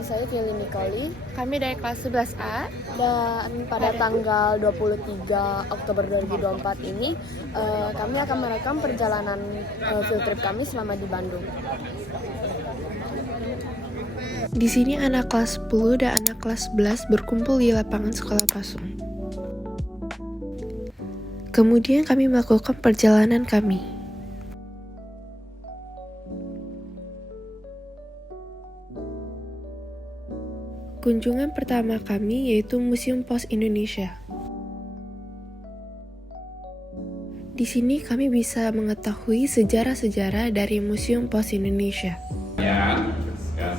Nama saya Kelly Nikoli. Kami dari kelas 11A. Dan pada tanggal 23 Oktober 2024 ini kami akan merekam perjalanan field trip kami selama di Bandung. Di sini anak kelas 10 dan anak kelas 11 berkumpul di lapangan sekolah Pasung. Kemudian kami melakukan perjalanan kami. Kunjungan pertama kami yaitu Museum Pos Indonesia. Di sini kami bisa mengetahui sejarah-sejarah dari Museum Pos Indonesia. Ya,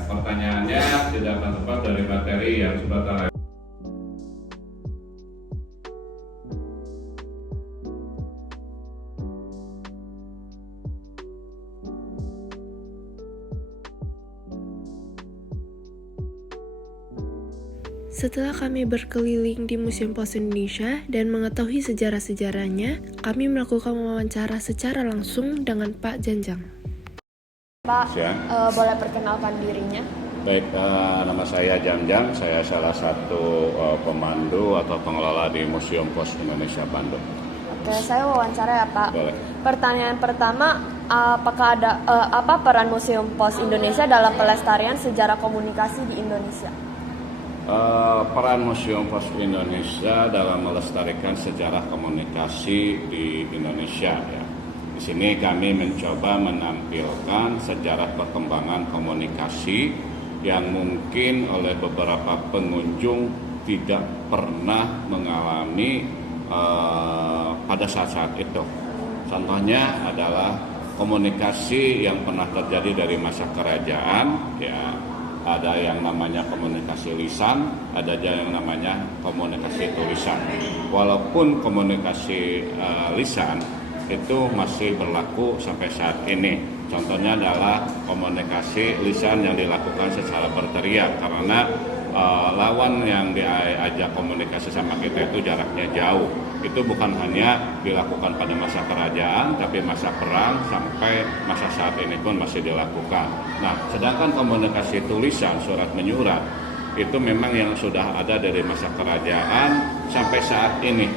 pertanyaannya tidak tepat dari materi yang sudah Setelah kami berkeliling di Museum Pos Indonesia dan mengetahui sejarah-sejarahnya, kami melakukan wawancara secara langsung dengan Pak Janjang. Pak, boleh perkenalkan dirinya? Baik, nama saya Janjang, saya salah satu pemandu atau pengelola di Museum Pos Indonesia Bandung. Oke, saya wawancara ya Pak. Boleh. Pertanyaan pertama, apakah ada apa peran Museum Pos Indonesia dalam pelestarian sejarah komunikasi di Indonesia? Peran Museum Pos Indonesia dalam melestarikan sejarah komunikasi di Indonesia ya. Di sini kami mencoba menampilkan sejarah perkembangan komunikasi yang mungkin oleh beberapa pengunjung tidak pernah mengalami pada saat-saat itu. Contohnya adalah komunikasi yang pernah terjadi dari masa kerajaan ya. Ada yang namanya komunikasi lisan, ada yang namanya komunikasi tulisan. Walaupun komunikasi lisan itu masih berlaku sampai saat ini. Contohnya adalah komunikasi lisan yang dilakukan secara berteriak karena lawan yang diajak komunikasi sama kita itu jaraknya jauh. Itu bukan hanya dilakukan pada masa kerajaan, tapi masa perang sampai masa saat ini pun masih dilakukan. Nah, sedangkan komunikasi tulisan, surat menyurat, itu memang yang sudah ada dari masa kerajaan sampai saat ini.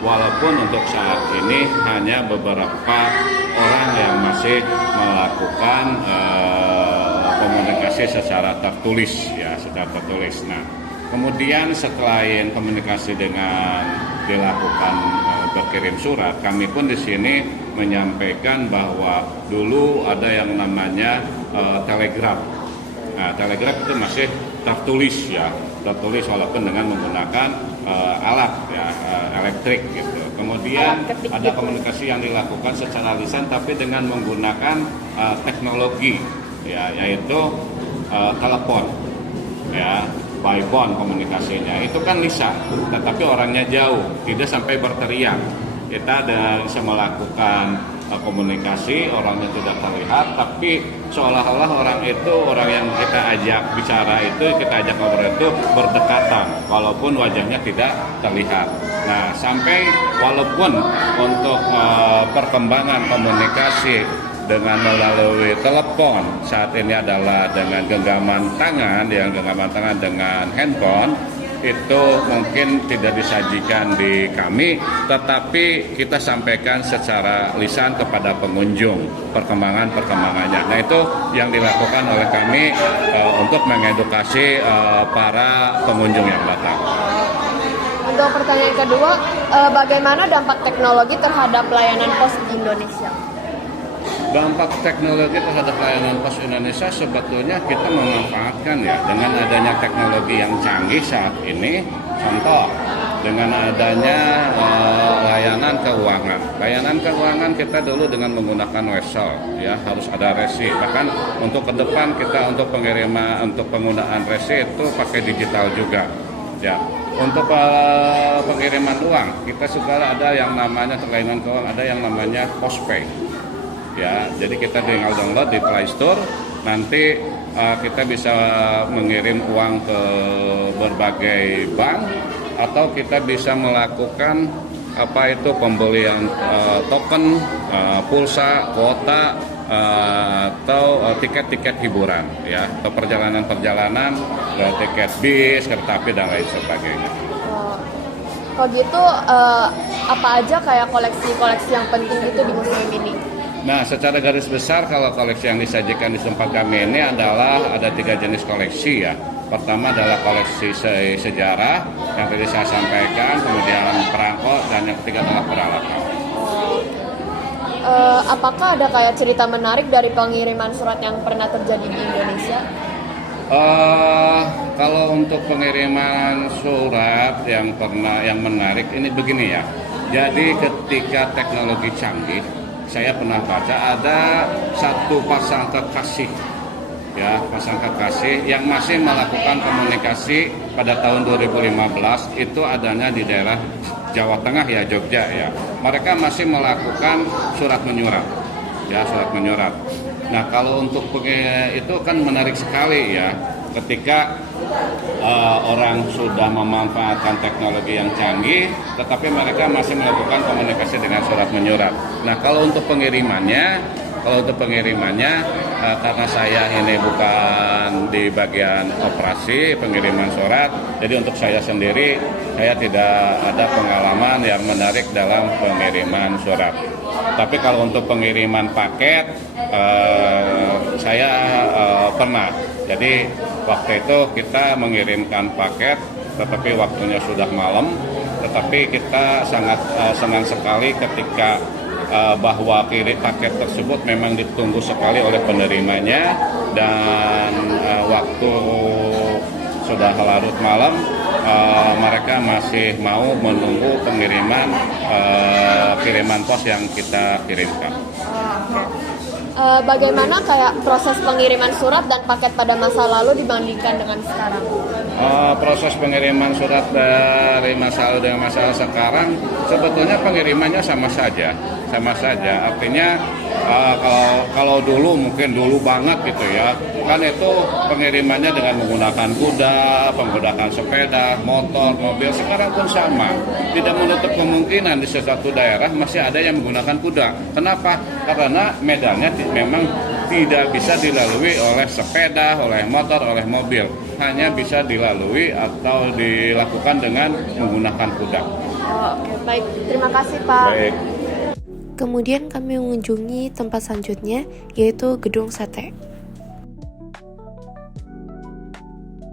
Walaupun untuk saat ini hanya beberapa orang yang masih melakukan komunikasi secara tertulis, ya, secara tertulis. Nah, kemudian setelah komunikasi dengan dilakukan berkirim surat, kami pun di sini menyampaikan bahwa dulu ada yang namanya telegraf. Nah, telegraf itu masih tertulis ya, tertulis walaupun dengan menggunakan alat ya, elektrik gitu. Kemudian ada komunikasi yang dilakukan secara lisan tapi dengan menggunakan teknologi ya, yaitu telepon ya. By phone komunikasinya itu kan lisan, tetapi orangnya jauh, tidak sampai berteriak. Kita bisa melakukan komunikasi, orangnya tidak terlihat, tapi seolah-olah orang itu, orang yang kita ajak bicara itu, kita ajak ngobrol itu berdekatan, walaupun wajahnya tidak terlihat. Nah, sampai walaupun untuk perkembangan komunikasi dengan melalui telepon saat ini adalah dengan genggaman tangan, yang genggaman tangan dengan handphone itu mungkin tidak disajikan di kami, tetapi kita sampaikan secara lisan kepada pengunjung perkembangannya. Nah, itu yang dilakukan oleh kami untuk mengedukasi para pengunjung yang datang. Untuk pertanyaan kedua, bagaimana dampak teknologi terhadap pelayanan pos di Indonesia? Dampak teknologi terhadap layanan pos Indonesia sebetulnya kita memanfaatkan ya dengan adanya teknologi yang canggih saat ini. Contoh dengan adanya layanan keuangan. Layanan keuangan kita dulu dengan menggunakan wesel ya, harus ada resi. Bahkan untuk ke depan kita untuk pengiriman, untuk penggunaan resi itu pakai digital juga. Ya. Untuk pengiriman uang kita juga ada yang namanya layanan keuangan, ada yang namanya Postpay. Ya, jadi kita tinggal download di Play Store, nanti kita bisa mengirim uang ke berbagai bank atau kita bisa melakukan pembelian token, pulsa, kuota atau tiket-tiket hiburan ya, atau perjalanan-perjalanan, tiket bis, kereta api dan lain sebagainya. Kalau gitu apa aja kayak koleksi-koleksi yang penting gitu di museum ini? Nah, secara garis besar kalau koleksi yang disajikan di tempat kami ini adalah ada 3 jenis koleksi ya. Pertama adalah koleksi sejarah yang tadi saya sampaikan, kemudian perangko, dan yang ketiga adalah peralatan. Apakah ada kayak cerita menarik dari pengiriman surat yang pernah terjadi di Indonesia? Kalau untuk pengiriman surat yang menarik ini begini ya. Jadi ketika teknologi canggih, saya pernah baca ada satu pasang kekasih yang masih melakukan komunikasi pada tahun 2015, itu adanya di daerah Jawa Tengah ya, Jogja ya. Mereka masih melakukan surat menyurat. Nah, kalau untuk itu kan menarik sekali ya, ketika orang sudah memanfaatkan teknologi yang canggih, tetapi mereka masih melakukan komunikasi dengan surat menyurat. Nah, kalau untuk pengirimannya, karena saya ini bukan di bagian operasi pengiriman surat, jadi untuk saya sendiri, saya tidak ada pengalaman yang menarik dalam pengiriman surat. Tapi kalau untuk pengiriman paket, saya pernah. Jadi waktu itu kita mengirimkan paket, tetapi waktunya sudah malam. Tetapi kita sangat senang sekali ketika bahwa paket tersebut memang ditunggu sekali oleh penerimanya, dan waktu sudah larut malam mereka masih mau menunggu pengiriman kiriman pos yang kita kirimkan. Bagaimana kayak proses pengiriman surat dan paket pada masa lalu dibandingkan dengan sekarang? Proses pengiriman surat dari masa lalu dengan masa sekarang sebetulnya pengirimannya sama saja. Artinya kalau dulu mungkin dulu banget gitu ya, kan itu pengirimannya dengan menggunakan kuda, menggunakan sepeda, motor, mobil. Sekarang pun sama. Tidak menutup kemungkinan di sesuatu daerah masih ada yang menggunakan kuda. Kenapa? Karena medannya memang tidak bisa dilalui oleh sepeda, oleh motor, oleh mobil. Hanya bisa dilalui atau dilakukan dengan menggunakan kuda. Oke, baik. Terima kasih, Pak. Baik. Kemudian kami mengunjungi tempat selanjutnya, yaitu Gedung Sate.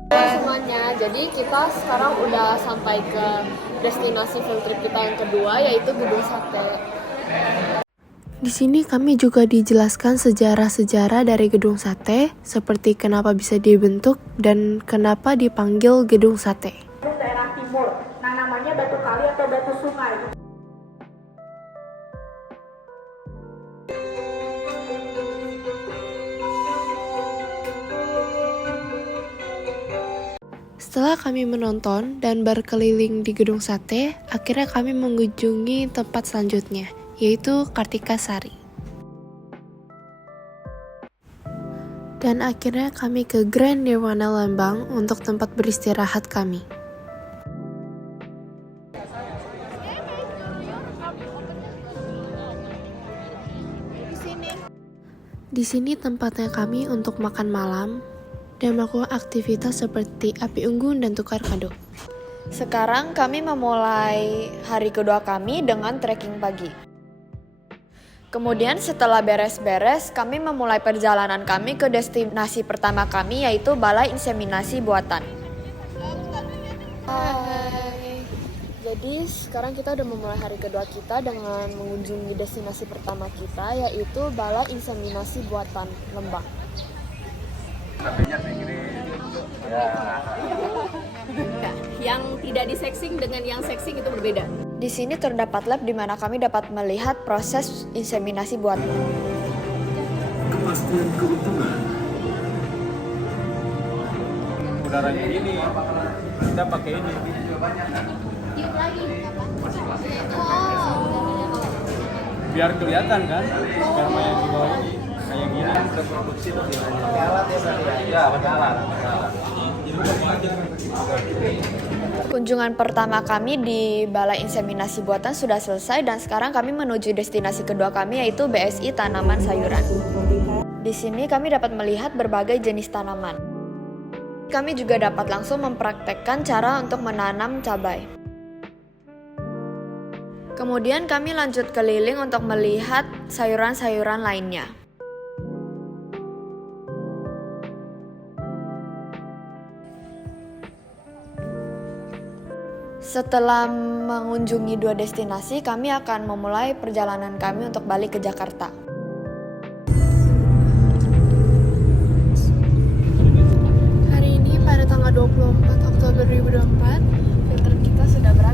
Semuanya, jadi kita sekarang udah sampai ke destinasi field trip kita yang kedua, yaitu Gedung Sate. Di sini kami juga dijelaskan sejarah-sejarah dari Gedung Sate, seperti kenapa bisa dibentuk dan kenapa dipanggil Gedung Sate. Daerah timur, namanya batu kali atau batu sungai. Setelah kami menonton dan berkeliling di Gedung Sate, akhirnya kami mengunjungi tempat selanjutnya, yaitu Kartika Sari. Dan akhirnya kami ke Grand Nirwana Lembang untuk tempat beristirahat kami. Di sini tempatnya kami untuk makan malam dan melakukan aktivitas seperti api unggun dan tukar kado. Sekarang kami memulai hari kedua kami dengan trekking pagi. Kemudian setelah beres-beres, kami memulai perjalanan kami ke destinasi pertama kami, yaitu Balai Inseminasi Buatan. Hai. Jadi sekarang kita udah memulai hari kedua kita dengan mengunjungi destinasi pertama kita, yaitu Balai Inseminasi Buatan Lembang. Yang tidak di-sexing dengan yang sexing itu berbeda. Di sini terdapat lab di mana kami dapat melihat proses inseminasi buatan. Kepastian keuntungan. Udaranya ini kita pakai ini. Biar kelihatan kan, sperma yang di bawah ini kayak gini. Reproduksi itu pakai alat ya berarti ya? Ya, pakai alat. Kunjungan pertama kami di Balai Inseminasi Buatan sudah selesai dan sekarang kami menuju destinasi kedua kami, yaitu BSI Tanaman Sayuran. Di sini kami dapat melihat berbagai jenis tanaman. Kami juga dapat langsung mempraktekkan cara untuk menanam cabai. Kemudian kami lanjut keliling untuk melihat sayuran-sayuran lainnya. Setelah mengunjungi 2 destinasi, kami akan memulai perjalanan kami untuk balik ke Jakarta. Hari ini pada tanggal 24 Oktober 2024, filter kita sudah berakhir.